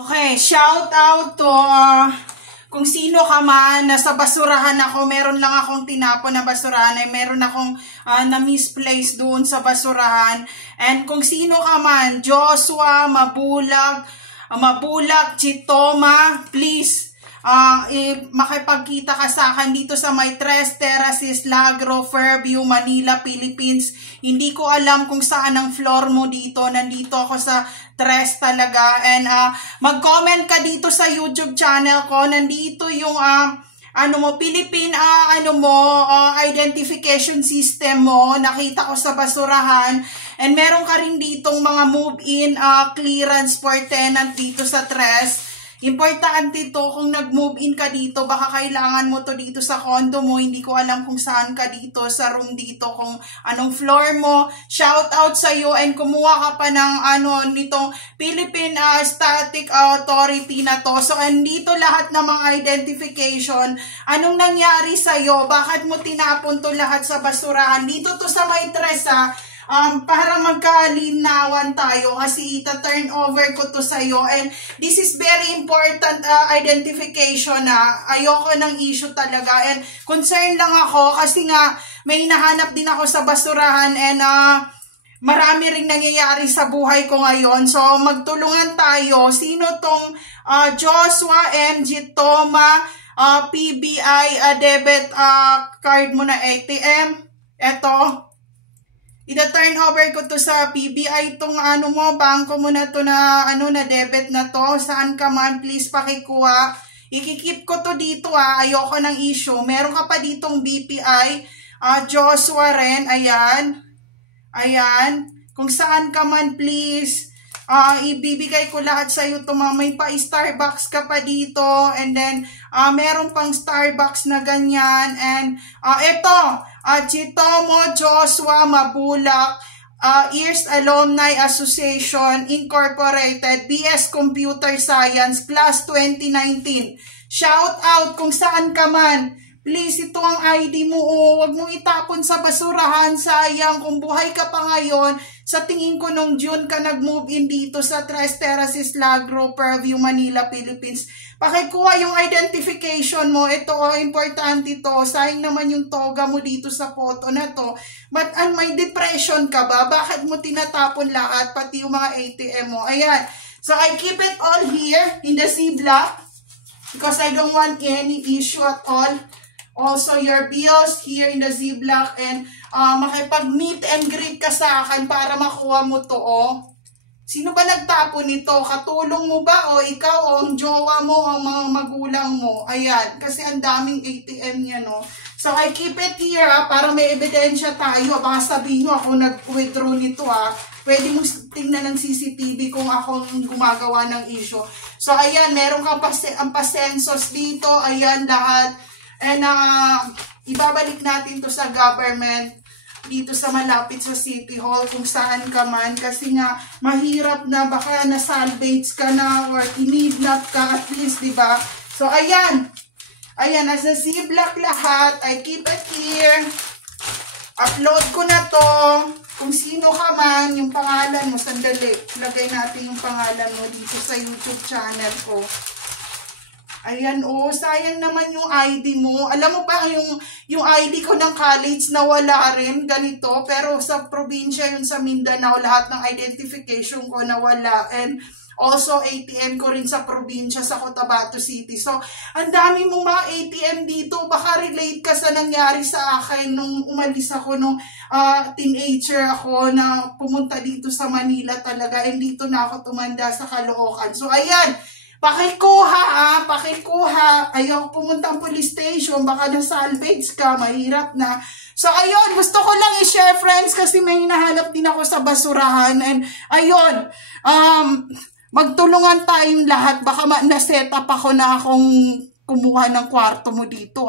Okay, shout out to kung sino ka man, nasa basurahan ako, meron lang akong tinapon na basurahan, ay meron akong na-misplace doon sa basurahan. And kung sino ka man, Joshua, Mabulag, Chitoma, please, makipagkita ka sa akin dito sa may Tres Terraces, Lagro, Fairview, Manila, Philippines. Hindi ko alam kung saan ang floor mo dito. Nandito ako sa Tres talaga. And mag-comment ka dito sa YouTube channel ko. Nandito yung Philippine identification system mo. Nakita ko sa basurahan. And meron ka rin ditong mga move-in clearance for tenant dito sa Tres. Importante to, kung nag-move in ka dito, baka kailangan mo to dito sa condo mo. Hindi ko alam kung saan ka dito, sa room dito, kung anong floor mo. Shout out sa iyo, and kumuha ka pa ng nitong Philippine Static Authority na to. So, andito lahat ng mga identification. Anong nangyari sa iyo? Bakit mo tinapon to lahat sa basurahan? Dito to sa may Tres, para magkalinawan tayo, kasi ita-turn over ko to sa'yo. And this is very important identification na ayoko ng issue talaga. And concern lang ako kasi nga may hinahanap din ako sa basurahan, and marami ring nangyayari sa buhay ko ngayon. So magtulungan tayo. Sino tong Joshua MG Toma PBI debit card mo na ATM? Eto. Ida-turn over ko to sa PBI itong bangko mo na to na na debit na to. Saan ka man, please pakikuha. Ikikip ko to dito ayoko ng issue. Meron ka pa ditong BPI, Joshua rin, ayan. Ayan. Kung saan ka man, please. Ibibigay ko lahat sa iyo to. May pa Starbucks ka pa dito, and then meron pang Starbucks na ganyan, and ito Chitomo Joshua Mabulak Ears Alumni Association Incorporated, BS Computer Science, Class 2019. Shout out kung saan ka man. Please, ito ang ID mo. Huwag mong itapon sa basurahan. Sayang, kung buhay ka pa ngayon. Sa tingin ko nung June ka nag-move in dito sa Tres Terraces, Lagro, Fairview, Manila, Philippines. Pakikuha yung identification mo. Ito, importante to. Sayang naman yung toga mo dito sa photo na to. But may depression ka ba? Bakit mo tinatapon lahat? Pati yung mga ATM mo. Ayan. So, I keep it all here in the Ziploc because I don't want any issue at all. Also, your bills here in the Ziploc, and makipag-meet and greet ka sa akin para makuha mo to, Sino ba nagtapon nito? Katulong mo ba? O ikaw, o ang jowa mo, o ang mga magulang mo? Ayan, kasi ang daming ATM niya, no? So, I keep it here, para may ebidensya tayo. Baka sabihin nyo, ako nag-withdraw nito, Pwede mo tingnan ng CCTV kung ako gumagawa ng issue. So, ayan, meron kang pasensos dito. Ayan, lahat. And ibabalik natin to sa government dito sa malapit sa City Hall, kung saan ka man, kasi nga mahirap na, baka na-salvage ka na or kinidnap ka at least, diba? So ayan, nasa Ziploc lahat. I keep it here. Upload ko na to. Kung sino ka man, yung pangalan mo, sandali, lagay natin yung pangalan mo dito sa YouTube channel ko. Ayan, sayang naman yung ID mo. Alam mo pa, yung ID ko ng college nawala rin, ganito. Pero sa probinsya, yun sa Mindanao, lahat ng identification ko nawala. And also, ATM ko rin sa probinsya, sa Cotabato City. So, ang dami mong mga ATM dito. Baka relate ka sa nangyari sa akin nung umalis ako, nung teenager ako na pumunta dito sa Manila talaga. And dito na ako tumanda sa Caloocan. So, ayan. Pakikuha, pakikuha. Ayaw pumuntang police station, baka na-salvage ka, mahirap na. So, ayun, gusto ko lang i-share, friends, kasi may hinahanap din ako sa basurahan. And, ayun, magtulungan tayong lahat. Baka na-set up ako na akong kumuha ng kwarto mo dito,